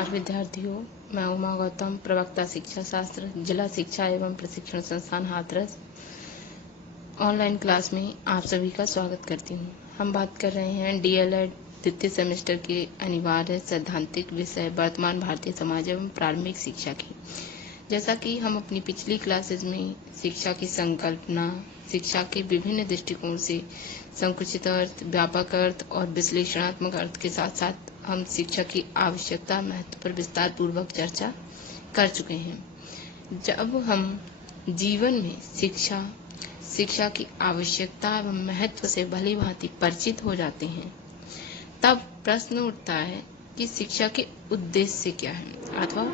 नमस्कार विद्यार्थियों, मैं उमा गौतम, प्रवक्ता शिक्षा शास्त्र, जिला शिक्षा एवं प्रशिक्षण संस्थान हाथरस। ऑनलाइन क्लास में आप सभी का स्वागत करती हूँ। हम बात कर रहे हैं डीएलएड द्वितीय सेमेस्टर के अनिवार्य सैद्धांतिक विषय वर्तमान भारतीय समाज एवं प्रारंभिक शिक्षा की। जैसा कि हम अपनी पिछली क्लासेज में शिक्षा की संकल्पना, शिक्षा के विभिन्न दृष्टिकोण से संकुचित अर्थ, व्यापक अर्थ और विश्लेषणात्मक अर्थ के साथ साथ हम शिक्षा की आवश्यकता महत्व पर विस्तार पूर्वक चर्चा कर चुके हैं। जब हम जीवन में शिक्षा की आवश्यकता एवं महत्व से भली भांति परिचित हो जाते हैं, तब प्रश्न उठता है कि शिक्षा के उद्देश्य क्या है, अथवा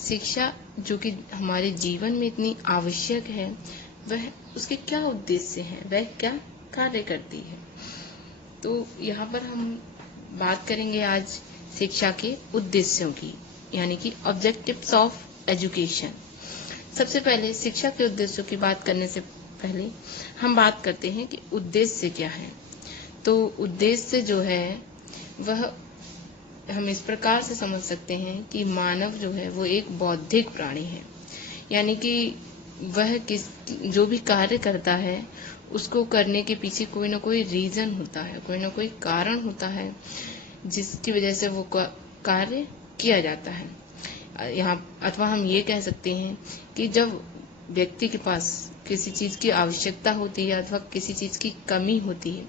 शिक्षा जो कि हमारे जीवन में इतनी आवश्यक है, वह उसके क्या उद्देश्य हैं, वह क्या कार्य करती है। तो यहाँ पर हम बात करेंगे आज शिक्षा के उद्देश्यों की, यानी कि ऑब्जेक्टिव्स ऑफ एजुकेशन। सबसे पहले शिक्षा के उद्देश्यों की बात करने से पहले हम बात करते हैं कि उद्देश्य क्या है। तो उद्देश्य जो है वह हम इस प्रकार से समझ सकते हैं कि मानव जो है वो एक बौद्धिक प्राणी है, यानी कि वह जो भी कार्य करता है उसको करने के पीछे कोई ना कोई रीजन होता है, कोई ना कोई कारण होता है जिसकी वजह से वो कार्य किया जाता है। यहाँ अथवा हम ये कह सकते हैं कि जब व्यक्ति के पास किसी चीज की आवश्यकता होती है अथवा किसी चीज की कमी होती है,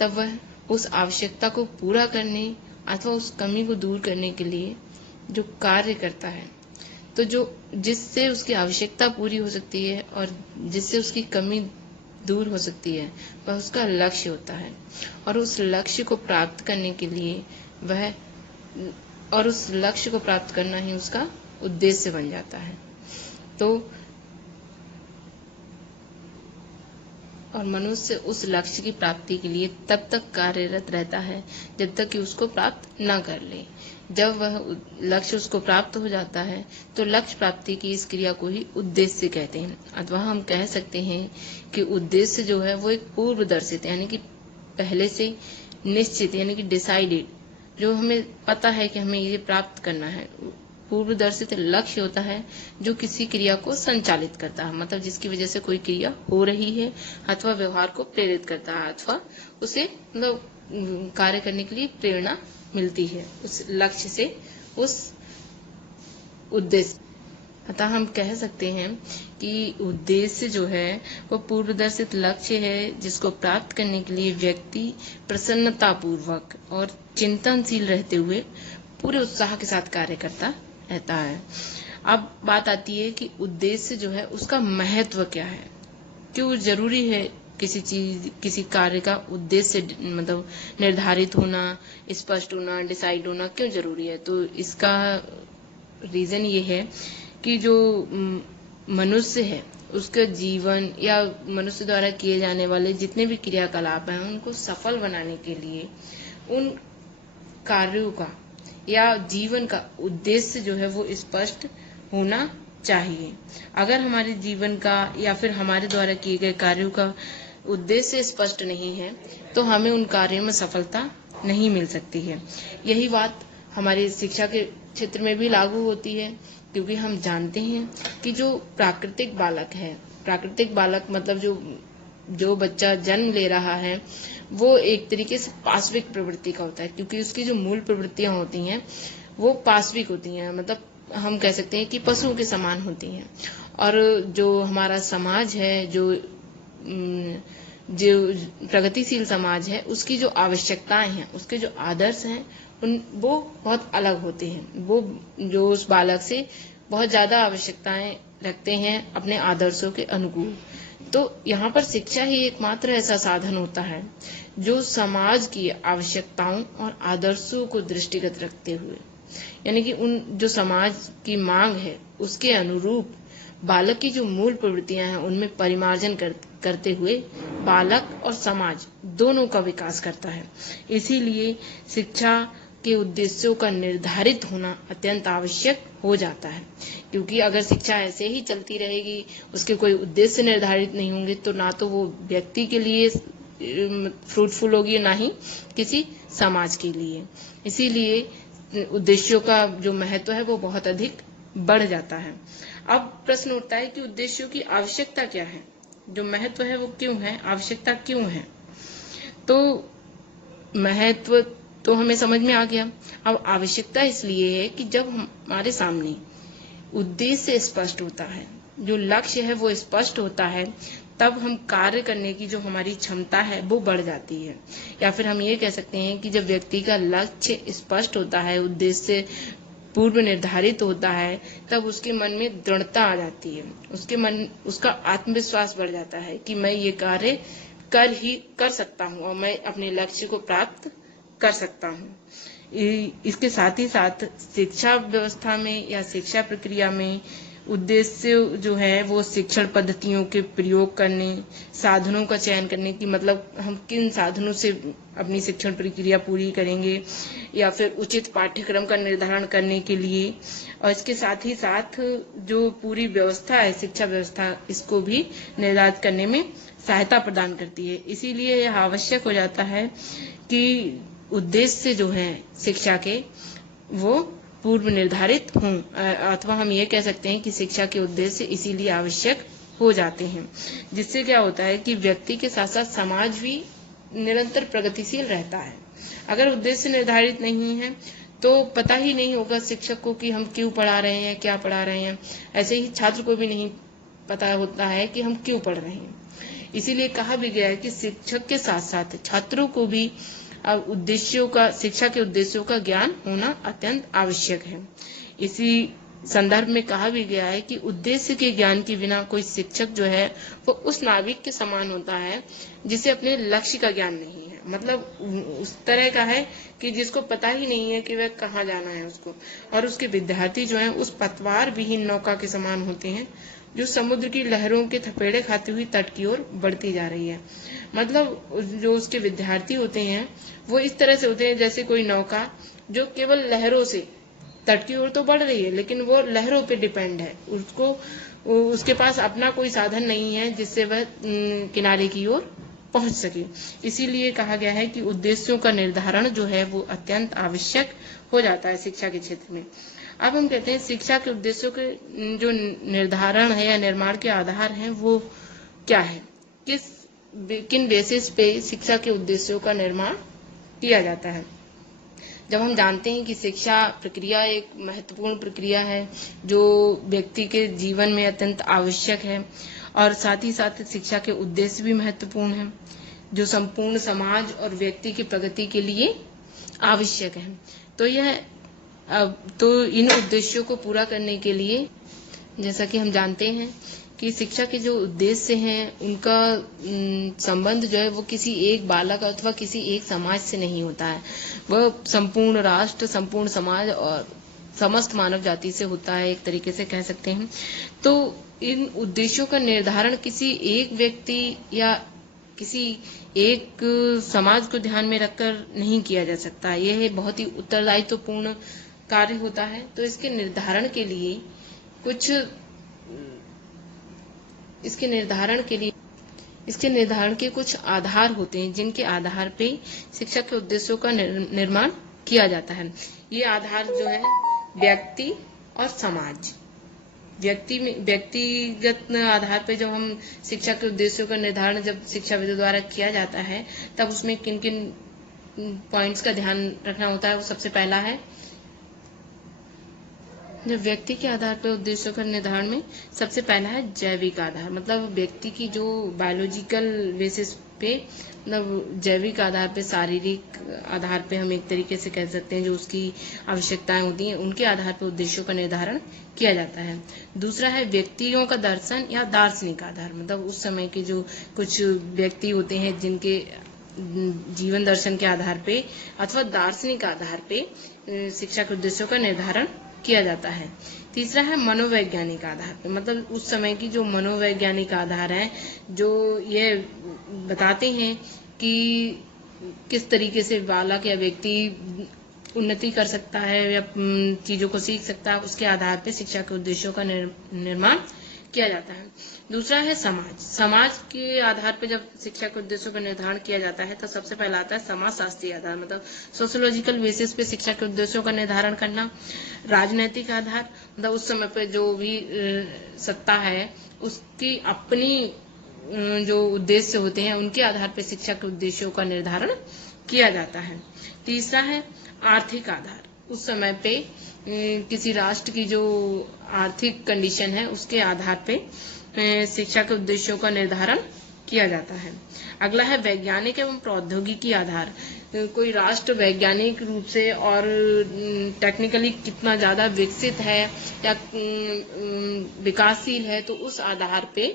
तब वह उस आवश्यकता को पूरा करने अथवा उस कमी को दूर करने के लिए जो कार्य करता है, तो जो जिससे उसकी आवश्यकता पूरी हो सकती है और जिससे उसकी कमी दूर हो सकती है, वह उसका लक्ष्य होता है। और उस लक्ष्य को प्राप्त करने के लिए उस लक्ष्य को प्राप्त करना ही उसका उद्देश्य बन जाता है। तो और मनुष्य उस लक्ष्य की प्राप्ति के लिए तब तक कार्यरत रहता है जब तक कि उसको प्राप्त न कर ले। जब वह लक्ष्य उसको प्राप्त हो जाता है तो लक्ष्य प्राप्ति की इस क्रिया को ही उद्देश्य कहते हैं। अथवा हम कह सकते हैं कि उद्देश्य जो है वो एक पूर्वदर्शित, यानी कि पहले से निश्चित, यानी कि डिसाइडेड, जो हमें पता है कि हमें ये प्राप्त करना है, पूर्वदर्शित लक्ष्य होता है जो किसी क्रिया को संचालित करता है, मतलब जिसकी वजह से कोई क्रिया हो रही है अथवा व्यवहार को प्रेरित करता है अथवा उसे मतलब कार्य करने के लिए प्रेरणा मिलती है उस लक्ष्य से, उस उद्देश्य। अतः हम कह सकते हैं कि उद्देश्य जो है वो पूर्वदर्शित लक्ष्य है जिसको प्राप्त करने के लिए व्यक्ति प्रसन्नता पूर्वक और चिंतनशील रहते हुए पूरे उत्साह के साथ कार्य करता रहता है। अब बात आती है कि उद्देश्य जो है उसका महत्व क्या है, क्यों जरूरी है किसी कार्य का उद्देश्य मतलब निर्धारित होना, स्पष्ट होना, डिसाइड होना क्यों जरूरी है। तो इसका रीजन ये है कि जो मनुष्य है उसका जीवन या मनुष्य द्वारा किए जाने वाले जितने भी क्रियाकलाप हैं उनको सफल बनाने के लिए उन कार्यों का या जीवन का उद्देश्य जो है वो स्पष्ट होना चाहिए। अगर हमारे जीवन का या फिर हमारे द्वारा किए गए कार्यों का उद्देश्य स्पष्ट नहीं है तो हमें उन कार्यों में सफलता नहीं मिल सकती है। यही बात हमारी शिक्षा के क्षेत्र में भी लागू होती है, क्योंकि हम जानते हैं कि जो प्राकृतिक बालक मतलब जो बच्चा जन्म ले रहा है वो एक तरीके से पाशविक प्रवृत्ति का होता है, क्योंकि उसकी जो मूल प्रवृत्तियां होती हैं वो पाशविक होती हैं, मतलब हम कह सकते हैं कि पशुओं के समान होती हैं। और जो हमारा समाज है, जो प्रगतिशील समाज है, उसकी जो आवश्यकताएं हैं, उसके जो आदर्श हैं वो बहुत अलग होते हैं। वो जो उस बालक से बहुत ज्यादा आवश्यकताएं रखते हैं अपने आदर्शों के अनुकूल। तो यहाँ पर शिक्षा ही एकमात्र ऐसा साधन होता है जो समाज की आवश्यकताओं और आदर्शों को दृष्टिगत रखते हुए, यानी कि उन जो समाज की मांग है उसके अनुरूप बालक की जो मूल प्रवृत्तियां हैं उनमें परिमार्जन करते हुए बालक और समाज दोनों का विकास करता है। इसीलिए शिक्षा के उद्देश्यों का निर्धारित होना अत्यंत आवश्यक हो जाता है, क्योंकि अगर शिक्षा ऐसे ही चलती रहेगी, उसके कोई उद्देश्य निर्धारित नहीं होंगे, तो ना तो वो व्यक्ति के लिए फ्रूटफुल होगी, ना ही किसी समाज के लिए। इसीलिए उद्देश्यों का जो महत्व है वो बहुत अधिक बढ़ जाता है। अब प्रश्न उठता है कि उद्देश्यों की आवश्यकता क्या है, जो महत्व है वो क्यों है, आवश्यकता क्यों है। तो महत्व तो हमें समझ में आ गया। अब आवश्यकता इसलिए है कि जब हमारे सामने उद्देश्य स्पष्ट होता है, जो लक्ष्य है वो स्पष्ट होता है, तब हम कार्य करने की जो हमारी क्षमता है वो बढ़ जाती है। या फिर हम ये कह सकते हैं कि जब व्यक्ति का लक्ष्य स्पष्ट होता है, उद्देश्य पूर्व निर्धारित होता है, तब उसके मन में दृढ़ता आ जाती है, उसका आत्मविश्वास बढ़ जाता है कि मैं ये कार्य कर सकता हूँ और मैं अपने लक्ष्य को प्राप्त कर सकता हूँ। इसके साथ ही साथ शिक्षा व्यवस्था में या शिक्षा प्रक्रिया में उद्देश्य जो है वो शिक्षण पद्धतियों के प्रयोग करने, साधनों का चयन करने की, मतलब हम किन साधनों से अपनी शिक्षण प्रक्रिया पूरी करेंगे, या फिर उचित पाठ्यक्रम का निर्धारण करने के लिए, और इसके साथ ही साथ जो पूरी व्यवस्था है शिक्षा व्यवस्था, इसको भी निर्धारित करने में सहायता प्रदान करती है। इसीलिए यह आवश्यक हो जाता है कि उद्देश्य जो है शिक्षा के वो पूर्व निर्धारित हों, अथवा हम ये कह सकते हैं कि शिक्षा के उद्देश्य इसीलिए आवश्यक हो जाते हैं। जिससे क्या होता है कि व्यक्ति के साथ साथ समाज भी निरंतर प्रगतिशील रहता है। अगर उद्देश्य निर्धारित नहीं है तो पता ही नहीं होगा शिक्षक को कि हम क्यों पढ़ा रहे हैं, क्या पढ़ा रहे हैं। ऐसे ही छात्र को भी नहीं पता होता है कि हम क्यों पढ़ रहे हैं। इसीलिए कहा भी गया है कि शिक्षक के साथ साथ छात्रों को भी शिक्षा के उद्देश्यों का ज्ञान होना अत्यंत आवश्यक है। इसी संदर्भ में कहा भी गया है कि उद्देश्य के ज्ञान के बिना कोई शिक्षक जो है वो उस नाविक के समान होता है जिसे अपने लक्ष्य का ज्ञान नहीं है। मतलब उस तरह का है कि जिसको पता ही नहीं है कि वह कहाँ जाना है उसको। और उसके विद्यार्थी जो है उस पतवार विहीन नौका के समान होते हैं जो समुद्र की लहरों के थपेड़े खाती हुई तट की ओर बढ़ती जा रही है। मतलब जो उसके विद्यार्थी होते हैं वो इस तरह से होते हैं जैसे कोई नौका जो केवल लहरों से तट की ओर तो बढ़ रही है, लेकिन वो लहरों पे डिपेंड है। उसके पास अपना कोई साधन नहीं है जिससे वह किनारे की ओर पहुंच सके। इसीलिए कहा गया है कि उद्देश्यों का निर्धारण जो है वो अत्यंत आवश्यक हो जाता है शिक्षा के क्षेत्र में। अब हम कहते हैं शिक्षा के उद्देश्यों के जो निर्धारण है या निर्माण के आधार हैं वो क्या है, किन बेसिस पे शिक्षा के उद्देश्यों का निर्माण किया जाता है। जब हम जानते हैं कि शिक्षा प्रक्रिया एक महत्वपूर्ण प्रक्रिया है जो व्यक्ति के जीवन में अत्यंत आवश्यक है, और साथ ही साथ शिक्षा के उद्देश्य भी महत्वपूर्ण है जो संपूर्ण समाज और व्यक्ति की प्रगति के लिए आवश्यक है। तो इन उद्देश्यों को पूरा करने के लिए जैसा कि हम जानते हैं कि शिक्षा के जो उद्देश्य हैं उनका संबंध जो है वो किसी एक बालक अथवा किसी एक समाज से नहीं होता है, वह संपूर्ण राष्ट्र, संपूर्ण समाज और समस्त मानव जाति से होता है, एक तरीके से कह सकते हैं। तो इन उद्देश्यों का निर्धारण किसी एक व्यक्ति या किसी एक समाज को ध्यान में रखकर नहीं किया जा सकता। यह बहुत ही उत्तरदायित्वपूर्ण कार्य होता है। तो इसके निर्धारण के कुछ आधार होते हैं जिनके आधार पे शिक्षा के उद्देश्यों का निर्माण किया जाता है। ये आधार जो है व्यक्ति और समाज। व्यक्तिगत आधार पे जब हम शिक्षा के उद्देश्यों का निर्धारण जब शिक्षाविदों द्वारा किया जाता है तब उसमें किन किन पॉइंट्स का ध्यान रखना होता है। वो सबसे पहला है, जब व्यक्ति के आधार पर उद्देश्यों का निर्धारण में सबसे पहला है जैविक आधार। मतलब व्यक्ति की जो बायोलॉजिकल बेसिस पे, मतलब जैविक आधार पे, शारीरिक आधार पे हम एक तरीके से कह सकते हैं जो उसकी आवश्यकताएं होती हैं उनके आधार पर उद्देश्यों का निर्धारण किया जाता है। दूसरा है व्यक्तियों का दर्शन या दार्शनिक आधार। मतलब उस समय के जो कुछ व्यक्ति होते हैं जिनके जीवन दर्शन के आधार पे अथवा दार्शनिक आधार पे शिक्षा के उद्देश्यों का निर्धारण किया जाता है। तीसरा है मनोवैज्ञानिक आधार पे। मतलब उस समय की जो मनोवैज्ञानिक आधार है जो ये बताते हैं कि किस तरीके से बालक या व्यक्ति उन्नति कर सकता है या चीजों को सीख सकता है, उसके आधार पे शिक्षा के उद्देश्यों का निर्माण किया जाता है। दूसरा है समाज। समाज के आधार पर जब शिक्षा के उद्देश्यों का निर्धारण किया जाता है तो सबसे पहला आता है समाज शास्त्रीय आधार, मतलब सोशियोलॉजिकल बेसिस पे शिक्षा के उद्देश्यों का निर्धारण करना। राजनैतिक आधार, मतलब उस समय पे जो भी सत्ता है उसकी अपनी जो उद्देश्य होते हैं उनके आधार पर शिक्षा के उद्देश्यों का निर्धारण किया जाता है। तीसरा है आर्थिक आधार। उस समय पे किसी राष्ट्र की जो आर्थिक कंडीशन है उसके आधार पे शिक्षा के उद्देश्यों का निर्धारण किया जाता है। अगला है वैज्ञानिक एवं प्रौद्योगिकी आधार। कोई राष्ट्र वैज्ञानिक रूप से और टेक्निकली कितना ज्यादा विकसित है या विकासशील है तो उस आधार पे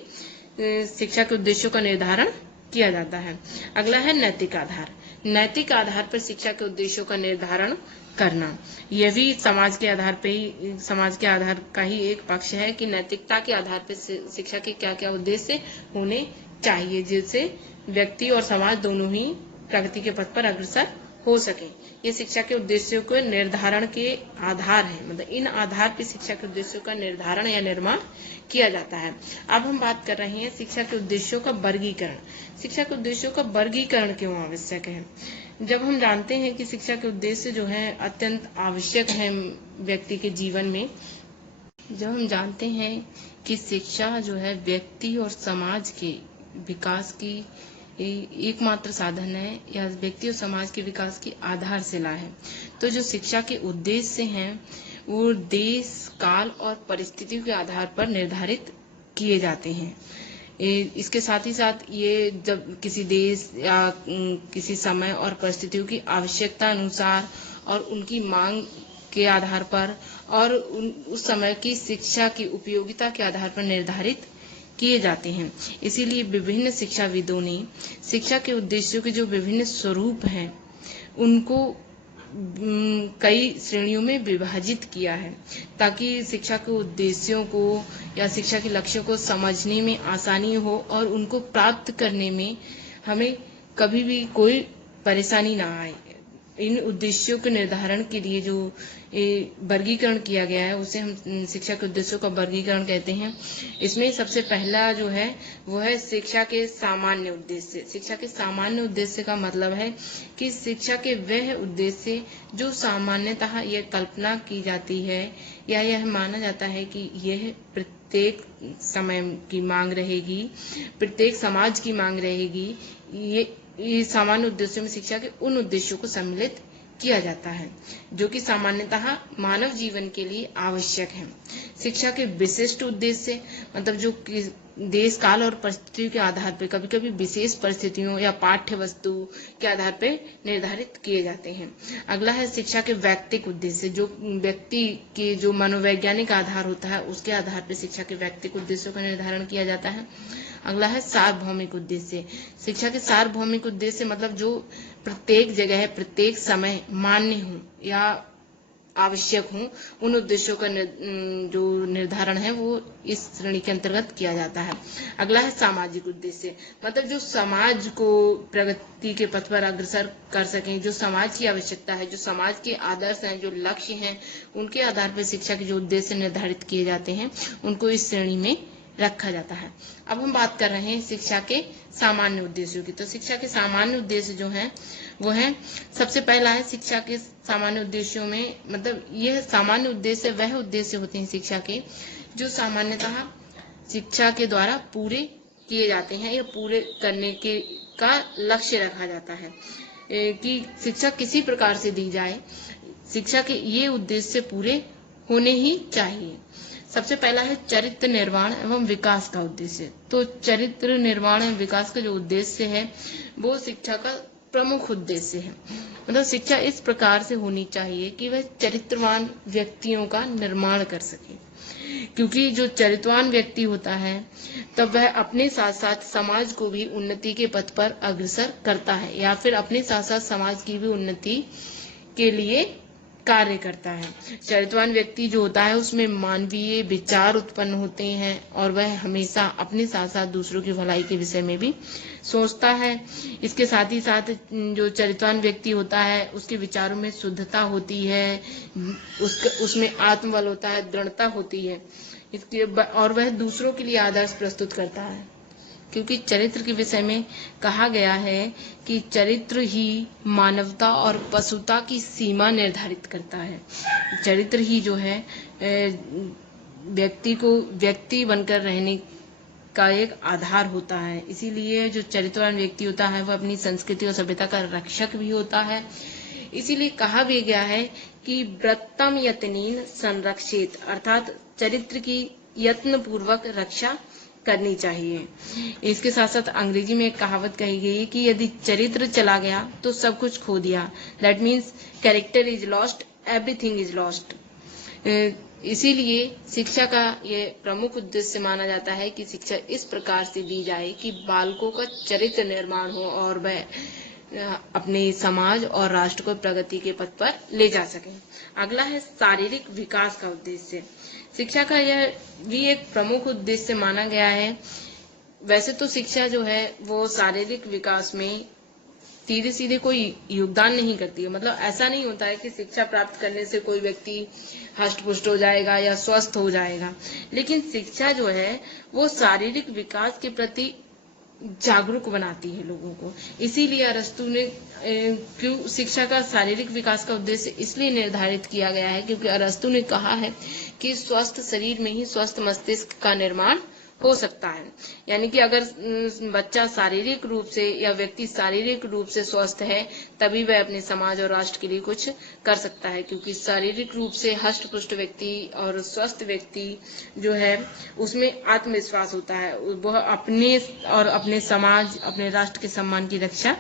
शिक्षा के उद्देश्यों का निर्धारण किया जाता है। अगला है नैतिक आधार। नैतिक आधार पर शिक्षा के उद्देश्यों का निर्धारण करना, यह भी समाज के आधार पे ही, समाज के आधार का ही एक पक्ष है कि नैतिकता के आधार पर शिक्षा के क्या क्या उद्देश्य होने चाहिए जिससे व्यक्ति और समाज दोनों ही प्रगति के पथ पर अग्रसर हो सके। ये शिक्षा के उद्देश्यों के निर्धारण के आधार है, मतलब इन आधार पर शिक्षा के उद्देश्यों का निर्धारण या निर्माण किया जाता है। अब हम बात कर रहे हैं शिक्षा के उद्देश्यों का वर्गीकरण। शिक्षा के उद्देश्यों का वर्गीकरण क्यों आवश्यक है? जब हम जानते हैं कि शिक्षा के उद्देश्य जो है अत्यंत आवश्यक है व्यक्ति के जीवन में, जब हम जानते हैं कि शिक्षा जो है व्यक्ति और समाज के विकास की एकमात्र साधन है या व्यक्ति और समाज के विकास की आधारशिला है, तो जो शिक्षा के उद्देश्य हैं वो देश, काल और परिस्थितियों के आधार पर निर्धारित किए जाते हैं। इसके साथ ही साथ ये जब किसी देश या किसी समय और परिस्थितियों की आवश्यकता अनुसार और उनकी मांग के आधार पर और उस समय की शिक्षा की उपयोगिता के आधार पर निर्धारित किए जाते हैं। इसीलिए विभिन्न शिक्षाविदों ने शिक्षा के उद्देश्यों के जो विभिन्न स्वरूप हैं उनको कई श्रेणियों में विभाजित किया है ताकि शिक्षा के उद्देश्यों को या शिक्षा के लक्ष्यों को समझने में आसानी हो और उनको प्राप्त करने में हमें कभी भी कोई परेशानी ना आए। इन उद्देश्यों के निर्धारण के लिए जो वर्गीकरण किया गया है उसे हम शिक्षा के उद्देश्यों का वर्गीकरण कहते हैं। इसमें सबसे पहला जो है वो है शिक्षा के सामान्य उद्देश्य। शिक्षा के सामान्य उद्देश्य का मतलब है कि शिक्षा के वह उद्देश्य जो सामान्यतः यह कल्पना की जाती है या यह माना जाता है कि यह प्रत्येक समय की मांग रहेगी, प्रत्येक समाज की मांग रहेगी। ये सामान्य उद्देश्यों में शिक्षा के उन उद्देश्यों को सम्मिलित किया जाता है जो कि सामान्यतः मानव जीवन के लिए आवश्यक है। शिक्षा के विशिष्ट उद्देश्य मतलब जो देश, काल और परिस्थितियों के आधार पर कभी कभी विशेष परिस्थितियों या पाठ्य वस्तु के आधार पर निर्धारित किए जाते हैं। अगला है शिक्षा के वैयक्तिक उद्देश्य, जो व्यक्ति के जो मनोवैज्ञानिक आधार होता है उसके आधार पर शिक्षा के वैयक्तिक उद्देश्यों का निर्धारण किया जाता है। अगला है सार्वभौमिक उद्देश्य। शिक्षा के सार्वभौमिक उद्देश्य मतलब जो प्रत्येक जगह, प्रत्येक समय मान्य हो या आवश्यक हो, उन उद्देश्यों का जो निर्धारण है वो इस श्रेणी के अंतर्गत किया जाता है। अगला है सामाजिक उद्देश्य, मतलब जो समाज को प्रगति के पथ पर अग्रसर कर सकें, जो समाज की आवश्यकता है, जो समाज के आदर्श हैं, जो लक्ष्य हैं, उनके आधार पर शिक्षा के जो उद्देश्य निर्धारित किए जाते हैं उनको इस श्रेणी में रखा जाता है। अब हम बात कर रहे हैं शिक्षा के सामान्य उद्देश्यों की। तो शिक्षा के सामान्य उद्देश्य जो हैं वो है, सबसे पहला है शिक्षा के सामान्य उद्देश्यों में मतलब यह सामान्य उद्देश्य वह उद्देश्य होते हैं शिक्षा के जो सामान्यतः शिक्षा के द्वारा पूरे किए जाते हैं या पूरे करने के का लक्ष्य रखा जाता है कि शिक्षा किसी प्रकार से दी जाए, शिक्षा के ये उद्देश्य पूरे होने ही चाहिए। सबसे पहला है चरित्र निर्माण एवं विकास का उद्देश्य। तो चरित्र निर्माण एवं विकास का जो उद्देश्य है वो शिक्षा का प्रमुख उद्देश्य है। मतलब शिक्षा इस प्रकार से होनी चाहिए कि वह चरित्रवान व्यक्तियों का निर्माण कर सके, क्योंकि जो चरित्रवान व्यक्ति होता है तब वह अपने साथ साथ समाज को भी उन्नति के पथ पर अग्रसर करता है या फिर अपने साथ साथ समाज की भी उन्नति के लिए कार्य करता है। चरित्रवान व्यक्ति जो होता है उसमें मानवीय विचार उत्पन्न होते हैं और वह हमेशा अपने साथ साथ दूसरों की भलाई के विषय में भी सोचता है। इसके साथ ही साथ जो चरित्रवान व्यक्ति होता है उसके विचारों में शुद्धता होती है, उसमें आत्मबल होता है, दृढ़ता होती है। और वह दूसरों के लिए आदर्श प्रस्तुत करता है, क्योंकि चरित्र के विषय में कहा गया है कि चरित्र ही मानवता और पशुता की सीमा निर्धारित करता है। चरित्र ही जो है व्यक्ति को व्यक्ति बनकर रहने का एक आधार होता है। इसीलिए जो चरित्रवान व्यक्ति होता है वह अपनी संस्कृति और सभ्यता का रक्षक भी होता है। इसीलिए कहा भी गया है कि व्रतम यत्नेन संरक्षेत, अर्थात चरित्र की यत्न पूर्वक रक्षा करनी चाहिए। इसके साथ साथ अंग्रेजी में एक कहावत कही गई है कि यदि चरित्र चला गया तो सब कुछ खो दिया। That means character is lost, everything is lost. इसीलिए शिक्षा का ये प्रमुख उद्देश्य माना जाता है कि शिक्षा इस प्रकार से दी जाए कि बालकों का चरित्र निर्माण हो और वह अपने समाज और राष्ट्र को प्रगति के पथ पर ले जा सके। अगला है शारीरिक विकास का उद्देश्य। शिक्षा का यह भी एक प्रमुख उद्देश्य माना गया है। वैसे तो शिक्षा जो है वो शारीरिक विकास में सीधे सीधे कोई योगदान नहीं करती है। मतलब ऐसा नहीं होता है कि शिक्षा प्राप्त करने से कोई व्यक्ति हष्ट पुष्ट हो जाएगा या स्वस्थ हो जाएगा, लेकिन शिक्षा जो है वो शारीरिक विकास के प्रति जागरूक बनाती है लोगों को। इसीलिए अरस्तु ने क्यों शिक्षा का शारीरिक विकास का उद्देश्य इसलिए निर्धारित किया गया है क्योंकि अरस्तु ने कहा है कि स्वस्थ शरीर में ही स्वस्थ मस्तिष्क का निर्माण हो सकता है। यानी कि अगर बच्चा शारीरिक रूप से या व्यक्ति शारीरिक रूप से स्वस्थ है तभी वह अपने समाज और राष्ट्र के लिए कुछ कर सकता है, क्योंकि शारीरिक रूप से हष्ट पुष्ट व्यक्ति और स्वस्थ व्यक्ति जो है उसमें आत्मविश्वास होता है, वह अपने और अपने समाज अपने राष्ट्र के सम्मान की रक्षा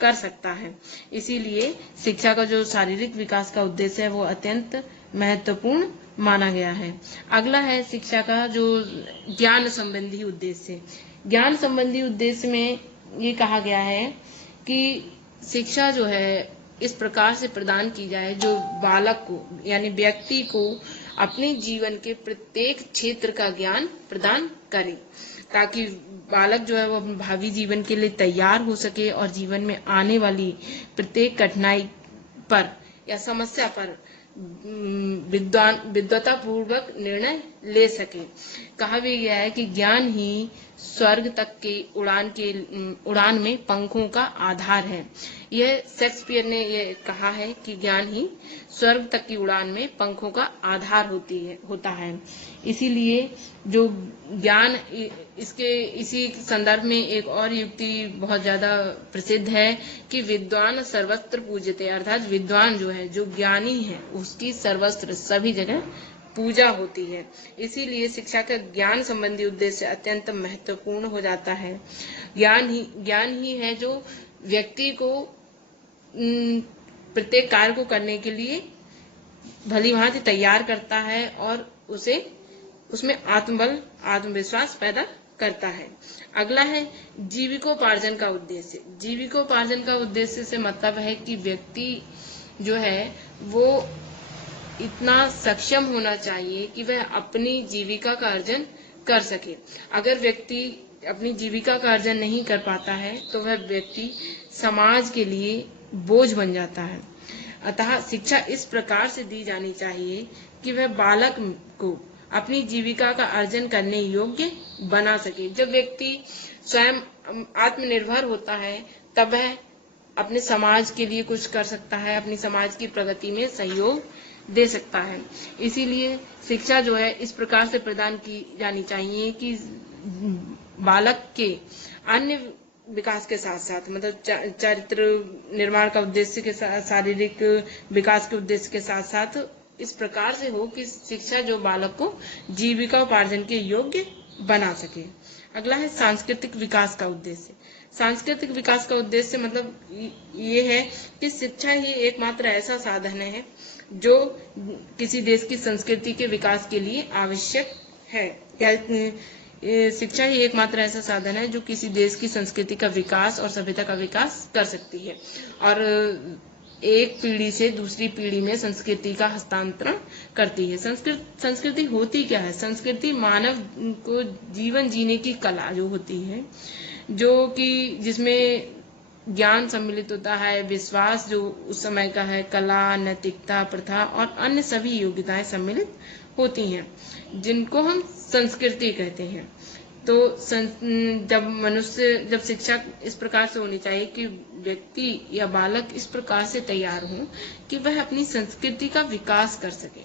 कर सकता है। इसीलिए शिक्षा का जो शारीरिक विकास का उद्देश्य है वो अत्यंत महत्वपूर्ण माना गया है। अगला है शिक्षा का जो ज्ञान संबंधी उद्देश्य। ज्ञान संबंधी उद्देश्य में ये कहा गया है कि शिक्षा जो है इस प्रकार से प्रदान की जाए जो बालक को यानी व्यक्ति को अपने जीवन के प्रत्येक क्षेत्र का ज्ञान प्रदान करे, ताकि बालक जो है वो अपने भावी जीवन के लिए तैयार हो सके और जीवन में आने वाली प्रत्येक कठिनाई पर या समस्या पर विद्वता पूर्वक निर्णय ले सके। कहा भी गया है कि ज्ञान ही स्वर्ग तक के उड़ान में पंखों का आधार है। यह शेक्सपियर ने यह कहा है कि ज्ञान ही स्वर्ग तक की उड़ान में पंखों का आधार होता है। इसीलिए जो ज्ञान इसी संदर्भ में एक और युक्ति बहुत ज्यादा प्रसिद्ध है कि विद्वान सर्वत्र पूज्यते, अर्थात विद्वान जो है जो ज्ञानी है उसकी सर्वत्र सभी जगह पूजा होती है। इसीलिए शिक्षा का ज्ञान संबंधी उद्देश्य अत्यंत महत्वपूर्ण हो जाता है। ज्ञान ही है जो व्यक्ति को प्रत्येक कार्य को करने के लिए भली भांति तैयार करता है और उसमें आत्मबल आत्मविश्वास पैदा करता है। अगला है जीविकोपार्जन का उद्देश्य। जीविकोपार्जन का उद्देश्य से मतलब है कि व्यक्ति जो है वो इतना सक्षम होना चाहिए कि वह अपनी जीविका का अर्जन कर सके। अगर व्यक्ति अपनी जीविका का अर्जन नहीं कर पाता है तो वह व्यक्ति समाज के लिए बोझ बन जाता है। अतः शिक्षा इस प्रकार से दी जानी चाहिए कि वह बालक को अपनी जीविका का अर्जन करने योग्य बना सके। जब व्यक्ति स्वयं आत्मनिर्भर होता है तब वह अपने समाज के लिए कुछ कर सकता है, अपनी समाज की प्रगति में सहयोग दे सकता है। इसीलिए शिक्षा जो है इस प्रकार से प्रदान की जानी चाहिए कि बालक के अन्य विकास के साथ साथ मतलब चरित्र निर्माण का उद्देश्य के साथ शारीरिक विकास के उद्देश्य के साथ साथ इस प्रकार से हो कि शिक्षा जो बालक को जीविका उपार्जन के योग्य बना सके। अगला है सांस्कृतिक विकास का उद्देश्य। सांस्कृतिक विकास का उद्देश्य मतलब ये है कि शिक्षा ही एकमात्र ऐसा साधन है जो किसी देश की संस्कृति के विकास के लिए आवश्यक है। शिक्षा ही एकमात्र ऐसा साधन है जो किसी देश की संस्कृति का विकास और सभ्यता का विकास कर सकती है और एक पीढ़ी से दूसरी पीढ़ी में संस्कृति का हस्तांतरण करती है। संस्कृति होती क्या है? संस्कृति मानव को जीवन जीने की कला जो होती है, जो कि जिसमें ज्ञान सम्मिलित होता है, विश्वास जो उस समय का है, कला, नैतिकता, प्रथा और अन्य सभी योग्यताएं सम्मिलित होती हैं, जिनको हम संस्कृति कहते हैं। तो जब शिक्षा इस प्रकार से होनी चाहिए कि व्यक्ति या बालक इस प्रकार से तैयार हो कि वह अपनी संस्कृति का विकास कर सके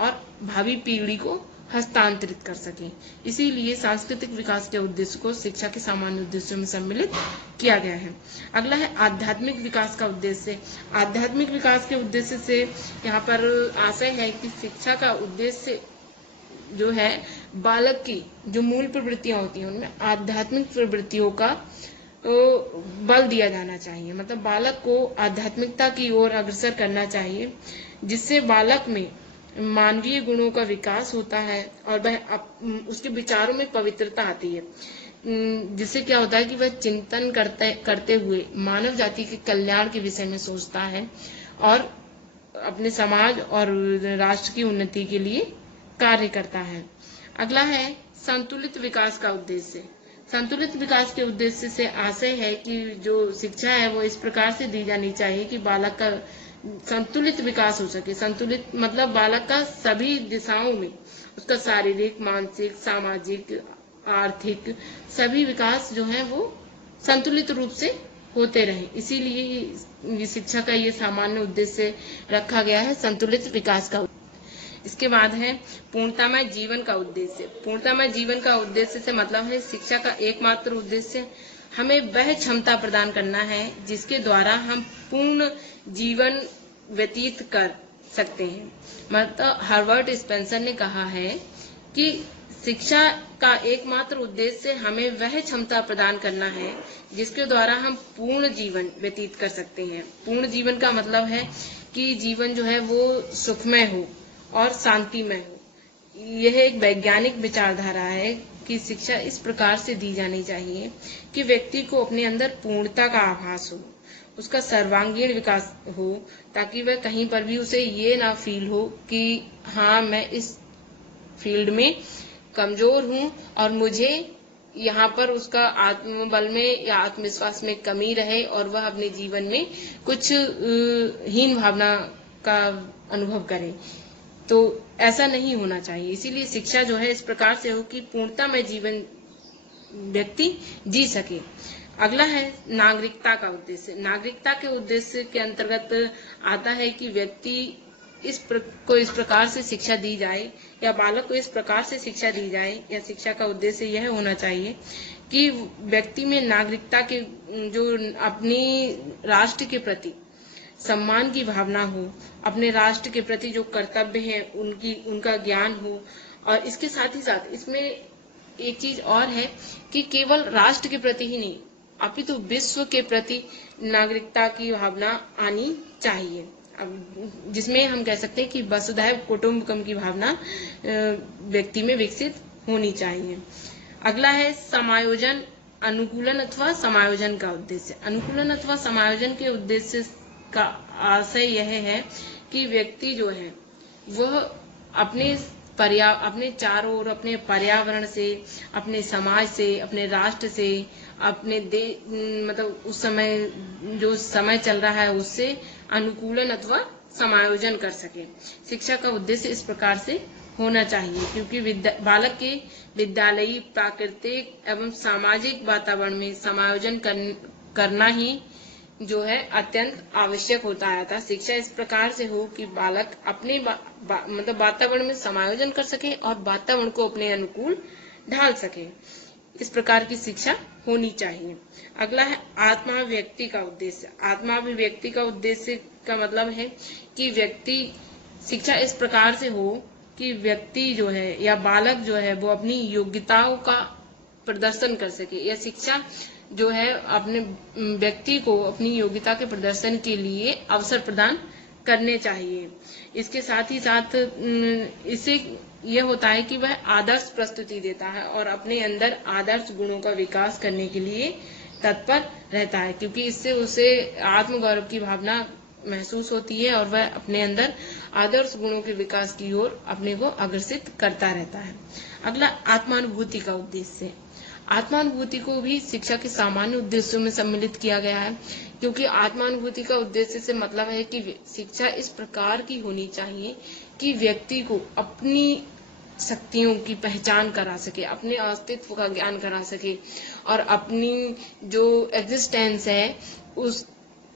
और भावी पीढ़ी को हस्तांतरित कर सके। इसीलिए सांस्कृतिक विकास के उद्देश्य को शिक्षा के सामान्य उद्देश्यों में सम्मिलित किया गया है। अगला है आध्यात्मिक विकास का उद्देश्य। आध्यात्मिक विकास के उद्देश्य से यहाँ पर आशय है कि शिक्षा का उद्देश्य जो है बालक की जो मूल प्रवृत्तियां होती हैं उनमें आध्यात्मिक प्रवृत्तियों का बल दिया जाना चाहिए। मतलब बालक को आध्यात्मिकता की ओर अग्रसर करना चाहिए, जिससे बालक में मानवीय गुणों का विकास होता है और वह उसके विचारों में पवित्रता आती है, जिससे क्या होता है कि वह चिंतन करते हुए मानव जाति के कल्याण के विषय में सोचता है और अपने समाज और राष्ट्र की उन्नति के लिए कार्य करता है। अगला है संतुलित विकास का उद्देश्य। संतुलित विकास के उद्देश्य से आशय है कि जो शिक्षा है वो इस प्रकार से दी जानी चाहिए कि बालक का संतुलित विकास हो सके। संतुलित मतलब बालक का सभी दिशाओं में उसका शारीरिक, मानसिक, सामाजिक, आर्थिक सभी विकास जो है वो संतुलित रूप से होते रहे। इसीलिए शिक्षा का ये सामान्य उद्देश्य रखा गया है, संतुलित विकास का। इसके बाद है पूर्णतामय जीवन का उद्देश्य। पूर्णतामय जीवन का उद्देश्य से मतलब है शिक्षा का एकमात्र उद्देश्य हमें वह क्षमता प्रदान करना है जिसके द्वारा हम पूर्ण जीवन व्यतीत कर सकते हैं। मतलब हर्बर्ट स्पेंसर ने कहा है कि शिक्षा का एकमात्र उद्देश्य हमें वह क्षमता प्रदान करना है जिसके द्वारा हम पूर्ण जीवन व्यतीत कर सकते हैं। पूर्ण जीवन का मतलब है कि जीवन जो है वो सुखमय हो और शांतिमय हो। यह एक वैज्ञानिक विचारधारा है कि शिक्षा इस प्रकार से दी जानी चाहिए कि व्यक्ति को अपने अंदर पूर्णता का आभास हो, उसका सर्वांगीण विकास हो, ताकि वह कहीं पर भी उसे ये ना फील हो कि हाँ मैं इस फील्ड में कमजोर हूँ और मुझे यहाँ पर उसका आत्मबल में या आत्मविश्वास में कमी रहे और वह अपने जीवन में कुछ हीन भावना का अनुभव करे। तो ऐसा नहीं होना चाहिए। इसीलिए शिक्षा जो है इस प्रकार से हो कि पूर्णता में जीवन व्यक्ति जी सके। अगला है नागरिकता का उद्देश्य। नागरिकता के उद्देश्य के अंतर्गत आता है कि व्यक्ति इस प्रकार से शिक्षा दी जाए या बालक को इस प्रकार से शिक्षा दी जाए या शिक्षा का उद्देश्य यह होना चाहिए कि व्यक्ति में नागरिकता के जो अपनी राष्ट्र के प्रति सम्मान की भावना हो, अपने राष्ट्र के प्रति जो कर्तव्य है उनका ज्ञान हो। और इसके साथ ही साथ इसमें एक चीज और है कि केवल राष्ट्र के प्रति ही नहीं अपितु विश्व के प्रति नागरिकता की भावना आनी चाहिए। अब जिसमें हम कह सकते हैं कि वसुधैव कुटुंबकम की भावना व्यक्ति में विकसित होनी चाहिए। अगला है समायोजन, अनुकूलन अथवा समायोजन का उद्देश्य। अनुकूलन अथवा समायोजन के उद्देश्य का आशय यह है कि व्यक्ति जो है वह अपने चारों ओर अपने पर्यावरण से, अपने समाज से, अपने राष्ट्र से, अपने मतलब उस समय जो समय चल रहा है उससे अनुकूलन अथवा समायोजन कर सके। शिक्षा का उद्देश्य इस प्रकार से होना चाहिए क्योंकि बालक के विद्यालयी, प्राकृतिक एवं सामाजिक वातावरण में समायोजन करना ही जो है अत्यंत आवश्यक होता आया था। शिक्षा इस प्रकार से हो कि बालक अपने मतलब वातावरण में समायोजन कर सके और वातावरण को अपने अनुकूल ढाल सके। इस प्रकार की शिक्षा होनी चाहिए। अगला है आत्माभिव्यक्ति का उद्देश्य। आत्माभिव्यक्ति का उद्देश्य का मतलब है कि व्यक्ति शिक्षा इस प्रकार से हो कि व्यक्ति जो है या बालक जो है वो अपनी योग्यताओं का प्रदर्शन कर सके या शिक्षा जो है अपने व्यक्ति को अपनी योग्यता के प्रदर्शन के लिए अवसर प्रदान करने चाहिए। इसके साथ ही साथ इससे यह होता है कि वह आदर्श प्रस्तुति देता है और अपने अंदर आदर्श गुणों का विकास करने के लिए तत्पर रहता है क्योंकि इससे उसे आत्मगौरव की भावना महसूस होती है और वह अपने अंदर आदर्श गुणों के विकास की ओर अपने को अग्रसित करता रहता है। अगला आत्मानुभूति का उद्देश्य। आत्मानुभूति को भी शिक्षा के सामान्य उद्देश्यों में सम्मिलित किया गया है, क्योंकि आत्मानुभूति का उद्देश्य से मतलब है कि शिक्षा इस प्रकार की होनी चाहिए कि व्यक्ति को अपनी शक्तियों की पहचान करा सके, अपने अस्तित्व का ज्ञान करा सके और अपनी जो एग्जिस्टेंस है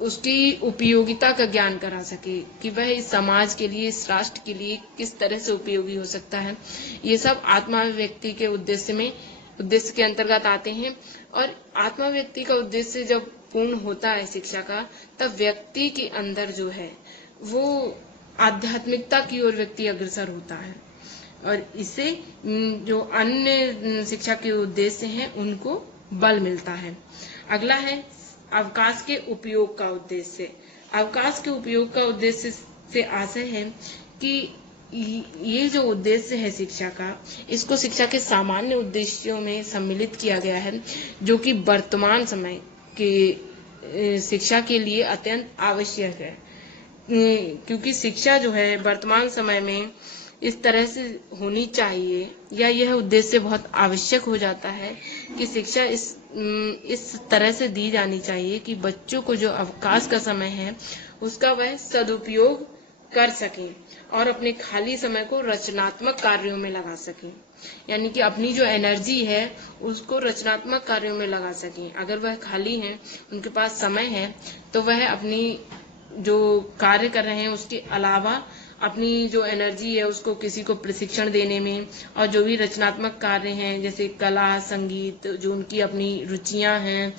उसकी उपयोगिता का ज्ञान करा सके कि वह इस समाज के लिए, इस राष्ट्र के लिए किस तरह से उपयोगी हो सकता है। ये सब आत्मा व्यक्ति के उद्देश्य के अंतर्गत आते हैं। और आत्मा व्यक्ति का उद्देश्य जब पूर्ण होता है शिक्षा का, तब व्यक्ति के अंदर जो है वो आध्यात्मिकता की ओर व्यक्ति अग्रसर होता है और इससे जो अन्य शिक्षा के उद्देश्य हैं उनको बल मिलता है। अगला है अवकाश के उपयोग का उद्देश्य। अवकाश के उपयोग का उद्देश्य से आशय है कि ये जो उद्देश्य है शिक्षा का, इसको शिक्षा के सामान्य उद्देश्यों में सम्मिलित किया गया है, जो कि वर्तमान समय के शिक्षा के लिए अत्यंत आवश्यक है, क्योंकि शिक्षा जो है वर्तमान समय में इस तरह से होनी चाहिए, या यह उद्देश्य बहुत आवश्यक हो जाता है कि शिक्षा इस तरह से दी जानी चाहिए कि बच्चों को जो अवकाश का समय है उसका वह सदुपयोग कर सकें और अपने खाली समय को रचनात्मक कार्यों में लगा सकें, यानी कि अपनी जो एनर्जी है उसको रचनात्मक कार्यों में लगा सकें। अगर वह खाली हैं, उनके पास समय है, तो वह अपनी जो कार्य कर रहे हैं उसके अलावा अपनी जो एनर्जी है उसको किसी को प्रशिक्षण देने में, और जो भी रचनात्मक कार्य हैं जैसे कला, संगीत, जो उनकी अपनी रुचियां हैं,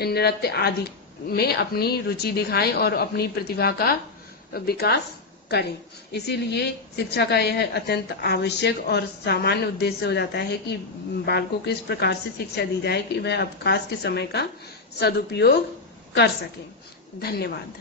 नृत्य आदि में अपनी रुचि दिखाएं और अपनी प्रतिभा का विकास करें। इसीलिए शिक्षा का यह अत्यंत आवश्यक और सामान्य उद्देश्य हो जाता है कि बालकों को इस प्रकार से शिक्षा दी जाए कि वह अवकाश के समय का सदुपयोग कर सकें। धन्यवाद।